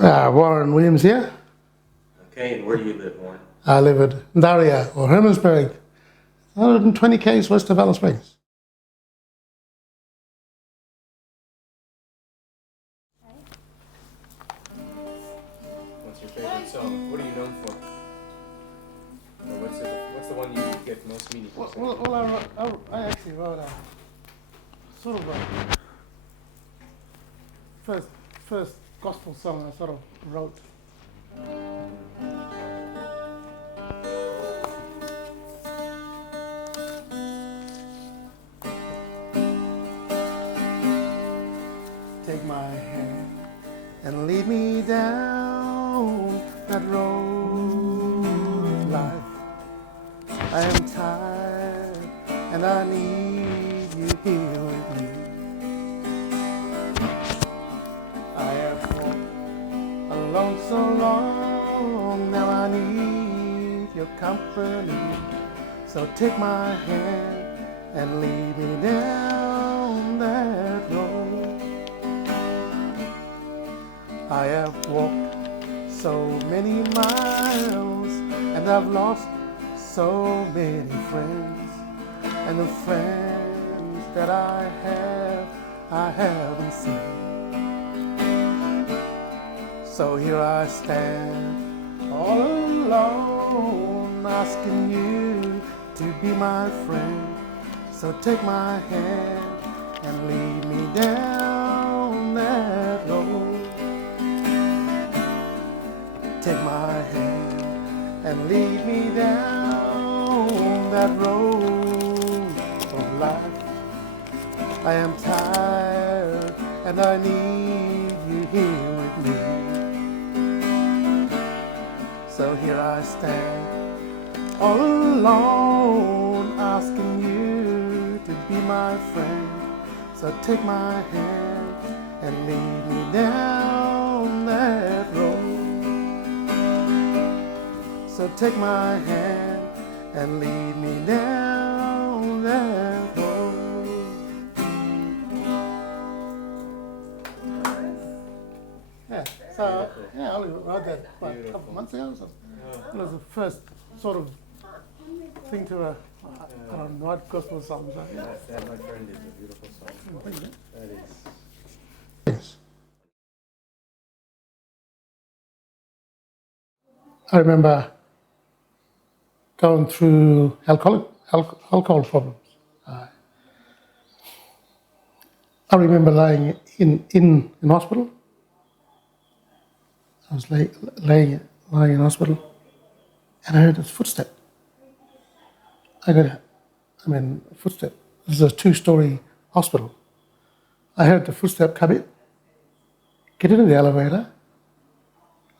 Warren Williams here. Okay, and where do you live, Warren? I live at Daria or Hermannsburg, 120 k's west of Alice Springs. What's your favorite song? What are you known for? Or what's the one you get most meaningful? I actually wrote a sort of a first gospel song I sort of wrote. Take my hand and lead me down that road of life. I am tired and I need you here with me. I have walked alone so long, now I need your company. So take my hand and lead me down that road. I have walked so many miles and I've lost so many friends, and the friends that I haven't seen. So here I stand all alone, asking you to be my friend. So take my hand and lead me down that road. Take my hand and lead me down that road of life. I am tired and I need you here with me. So here I stand all alone, asking you to be my friend. So take my hand and lead me down that road. So take my hand and lead me down that road. Yeah, so I only wrote that a couple months ago. So it was the first sort of thing to I don't know what gospel song. So, yeah. That, my friend, is a beautiful song. Thank you. That is. Yes. I remember going through alcohol problems. I remember lying in hospital. I was lying in hospital, and I heard this footstep. Footstep. This is a 2-story hospital. I heard the footstep come in, get into the elevator.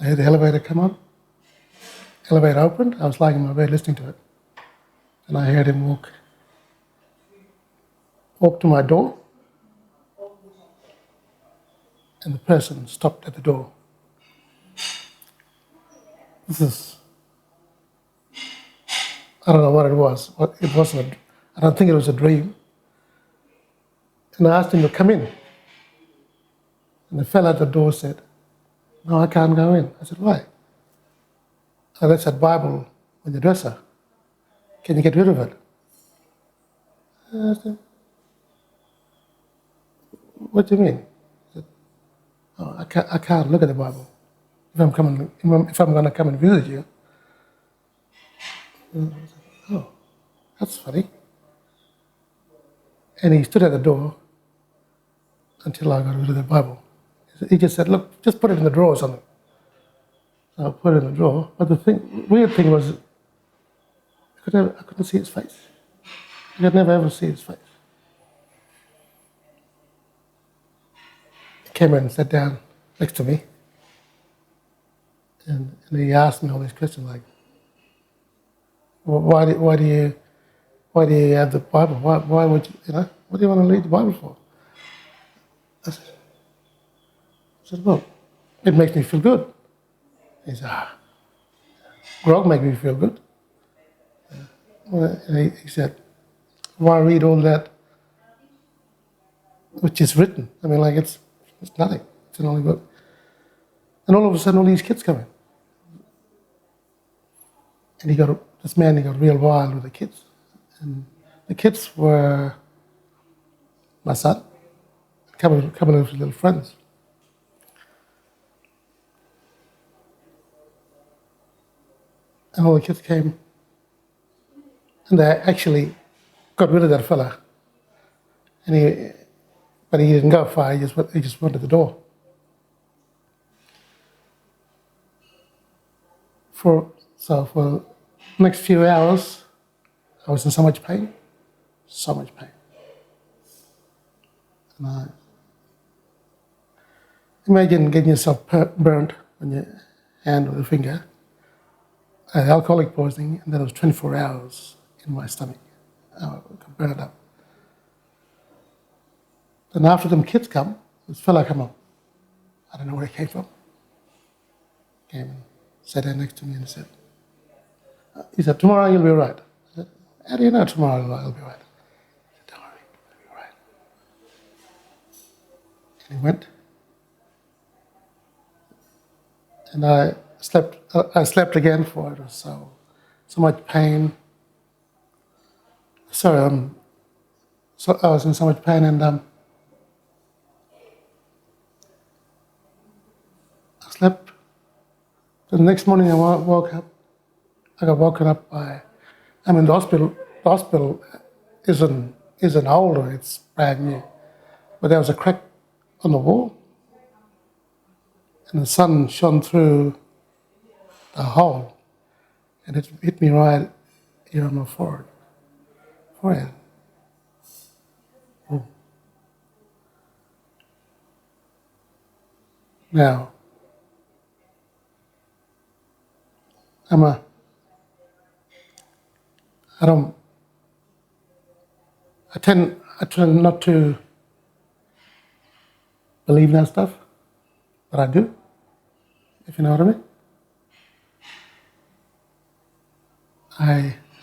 I heard the elevator come on. Elevator opened. I was lying in my bed listening to it, and I heard him walk to my door, and the person stopped at the door. I don't know what it was. It wasn't. I don't think it was a dream. And I asked him to come in, and the fellow at the door said, "No, I can't go in." I said, "Why?" "Oh, that's that Bible on your dresser. Can you get rid of it?" I said, "What do you mean?" He said, "Oh, I can't look at the Bible if I'm going to come and visit you." I said, "Oh, that's funny." And he stood at the door until I got rid of the Bible. He just said, "Look, just put it in the drawer or something." So I put it in the drawer. But the weird thing was, I couldn't see his face. I could never ever see his face. He came in and sat down next to me, and he asked me all these questions like, "Why do you have the Bible? Why would you, what do you want to read the Bible for?" I said, "Well, it makes me feel good." He said, "Grog makes me feel good." And he said, "Why read all that which is written? I mean, like it's nothing. It's an only book." And all of a sudden, all these kids come in. And this man, he got real wild with the kids. And the kids were my son, a couple of his little friends. And all the kids came, and they actually got rid of that fella. But he didn't go far. He just went to the door. For the next few hours, I was in so much pain. And imagine getting yourself burnt on your hand or the finger. I had alcoholic poisoning, and that was 24 hours in my stomach. I got burned up. Then after them kids come, this fella come up. I don't know where he came from. Came and sat there next to me and he said, tomorrow you'll be all right. I said, how do you know tomorrow I'll be all right? He said, don't worry, I'll be all right. And he went. And I slept again for it was so much pain. Sorry, so I was in so much pain, and I slept. The next morning I woke up. I got woken up by. I'm in the hospital. The hospital isn't older. It's brand new, but there was a crack on the wall, and the sun shone through the hole, and it hit me right here on my forehead. Oh. Now, I tend not to believe in that stuff, but I do, if you know what I mean.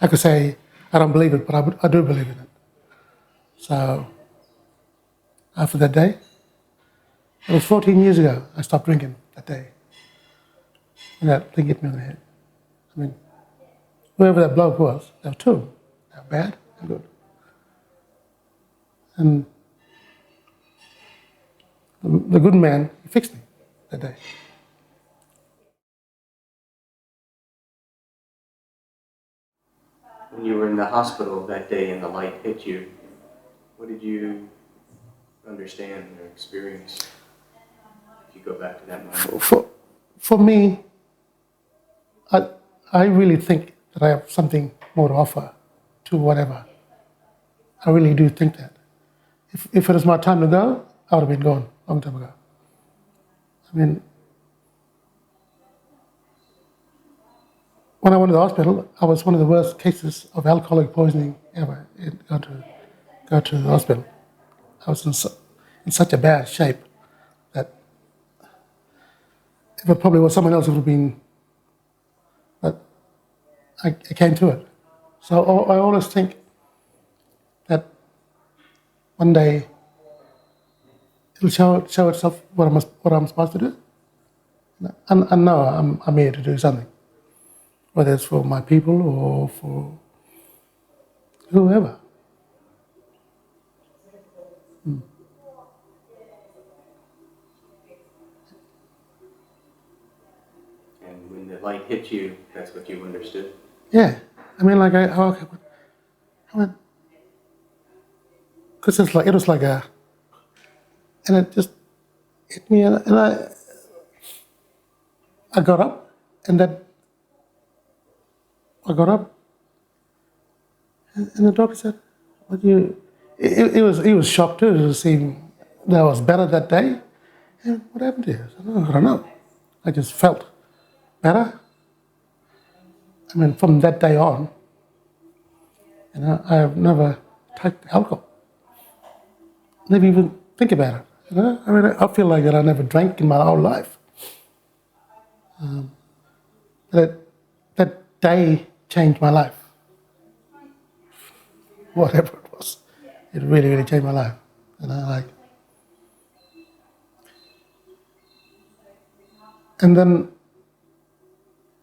I could say I don't believe it, but I do believe in it. So after that day, it was 14 years ago, I stopped drinking that day. And that thing hit me on the head. I mean, whoever that bloke was, there were two. They were bad and good. And the good man, he fixed me that day. When you were in the hospital that day and the light hit you, what did you understand or experience? If you go back to that moment. For me, I really think that I have something more to offer to whatever. I really do think that. If it was my time to go, I would have been gone a long time ago. I mean, when I went to the hospital, I was one of the worst cases of alcoholic poisoning ever. Go to the hospital. I was in such a bad shape that if it probably was someone else, it would have been. But I came to it. So I always think that one day it'll show itself what I'm supposed to do. And I know I'm here to do something, whether it's for my people or for whoever. And when the light hit you, that's what you understood? Yeah. I mean, like, I went, because it was like and it just hit me, and I got up, and I got up, and the doctor said, "What you?" He was shocked too to see that I was better that day. And what happened to you? I said, "Oh, I don't know. I just felt better." I mean, from that day on, I've never touched alcohol. Never even think about it. I mean, I feel like that I never drank in my whole life. That day changed my life. Whatever it was, it really, really changed my life. and then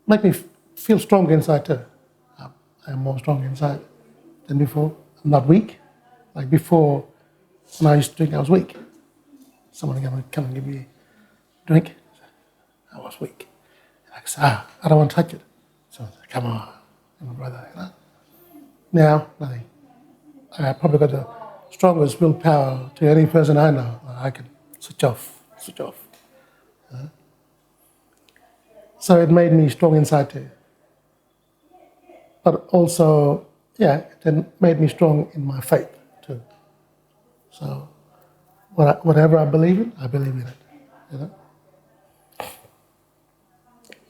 make me feel strong inside too. I am more strong inside than before. I'm not weak. Like before, when I used to drink, I was weak. Someone came and come and give me a drink. I was weak. I said, I don't want to touch it. So I said, come on, my brother. You know? Now, nothing. I probably got the strongest willpower to any person I know. I can switch off. So it made me strong inside too. But also, it made me strong in my faith too. So whatever I believe in it. You know.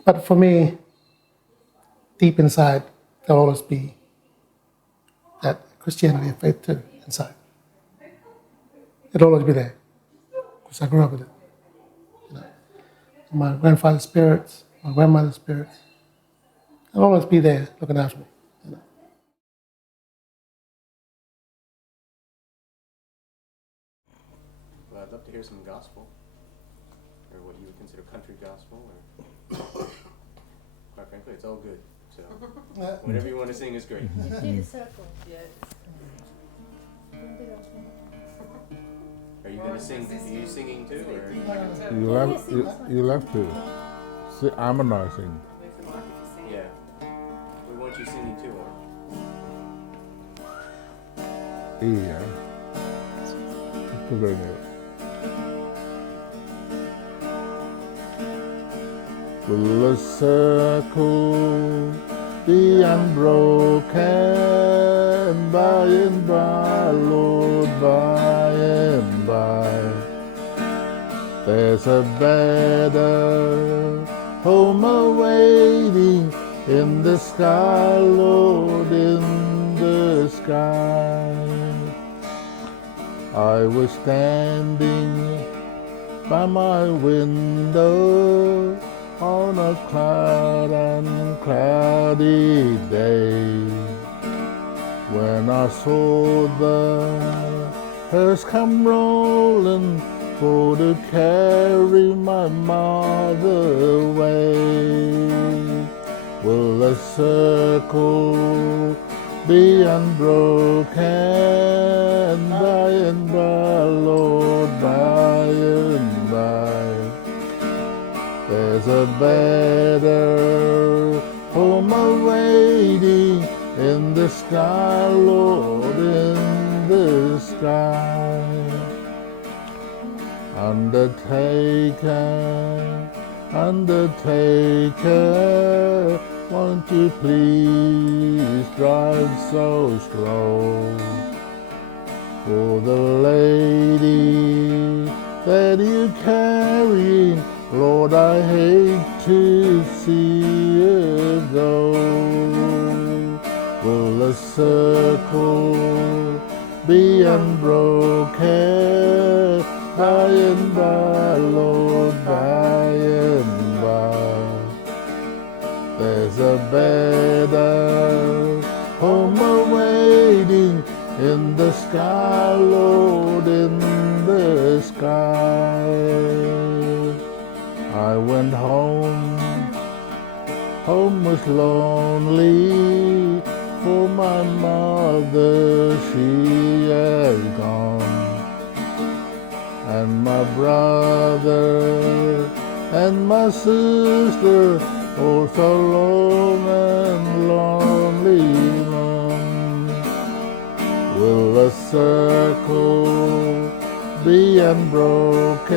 But for me, deep inside, there'll always be that Christianity and faith too inside. It'll always be there because I grew up with it. You know. My grandfather's spirits, my grandmother's spirits, they'll always be there looking after me. You know. Well, I'd love to hear some gospel, or what you would consider country gospel, or quite frankly, it's all good. So whatever you want to sing is great. You do the circle. Are you gonna sing? Are you singing too, or? You left to. See, I'm not singing. Yeah. We want you singing too, or? Yeah. Good idea. Will the circle be unbroken by and by, Lord, by and by? There's a better home awaiting in the sky, Lord, in the sky. I was standing by my window on a cloud and cloudy day, when I saw the hearse come rolling for to carry my mother away. Will the circle be unbroken by and by, Lord, by and by? There's a better home awaiting in the sky, Lord, in the sky. Undertaker, won't you please drive so slow? For the lady that you carry, Lord, I hate to see her go. Will the circle be unbroken by and by, Lord, by and by? There's a better home awaiting in the sky, Lord, in the sky. I went home was lonely, for my mother, she has gone. And my brother and my sister, oh so lone and lonely one. Will the circle be unbroken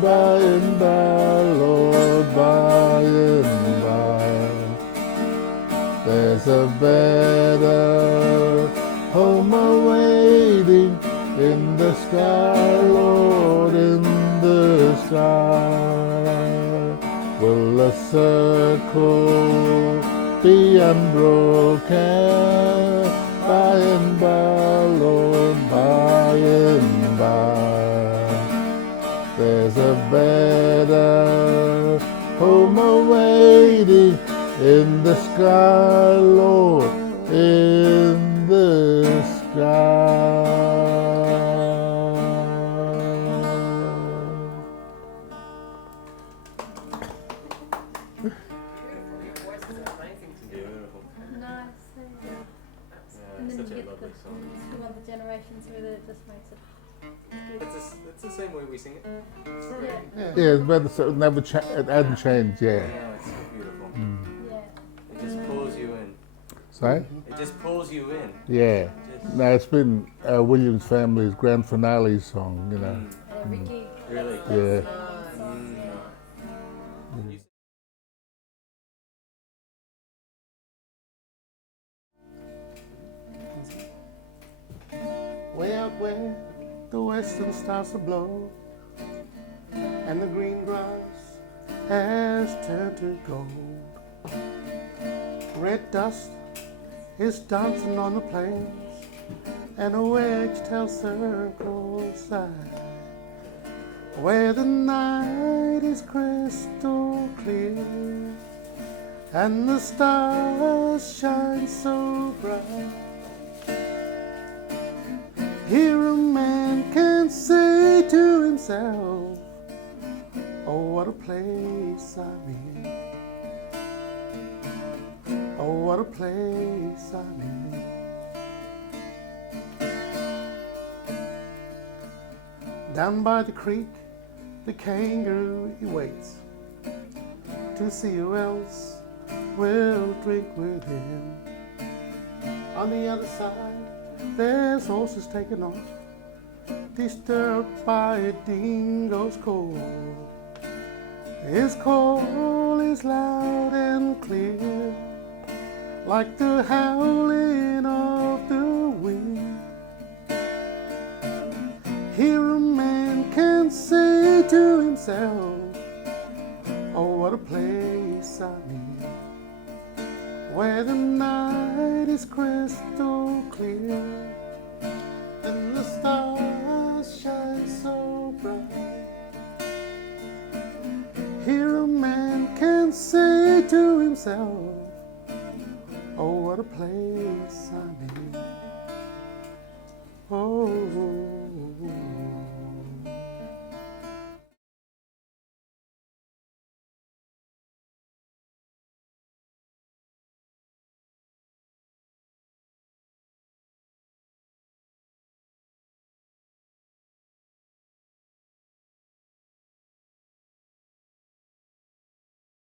by and by, Lord, by and by? There's a better home awaiting in the sky, Lord, in the sky. Will the circle be unbroken by and by, Lord, by and by? There's a better home awaiting in the sky, Lord, in the sky. Beautiful. Nice. Yeah, And then such you a get lovely song. the other generations with it, it just makes it good. It's the same way we sing it. Yeah, Yeah, it's better, so it hasn't changed, yeah. Yeah, it's so beautiful. yeah. It just pulls you in. Sorry? It just pulls you in. Yeah. Just, No, it's been Williams family's grand finale song, you know. At every gig. Really? Yeah. You Way out where the western stars are blow and the green grass has turned to gold. Red dust is dancing on the plains and a wedge-tailed circle side where the night is crystal clear and the stars shine so bright. Here a man can say to himself, oh, what a place I'm in. Oh, what a place I'm in. Down by the creek, the kangaroo he waits to see who else will drink with him. On the other side, there's horses taken off, disturbed by a dingo's call. His call is loud and clear, like the howling of the wind. Here a man can say to himself, oh, what a place I'm in, where the night is crystal clear and the stars shine so bright. Here a man can say to himself, oh, what a place I'm in. Oh.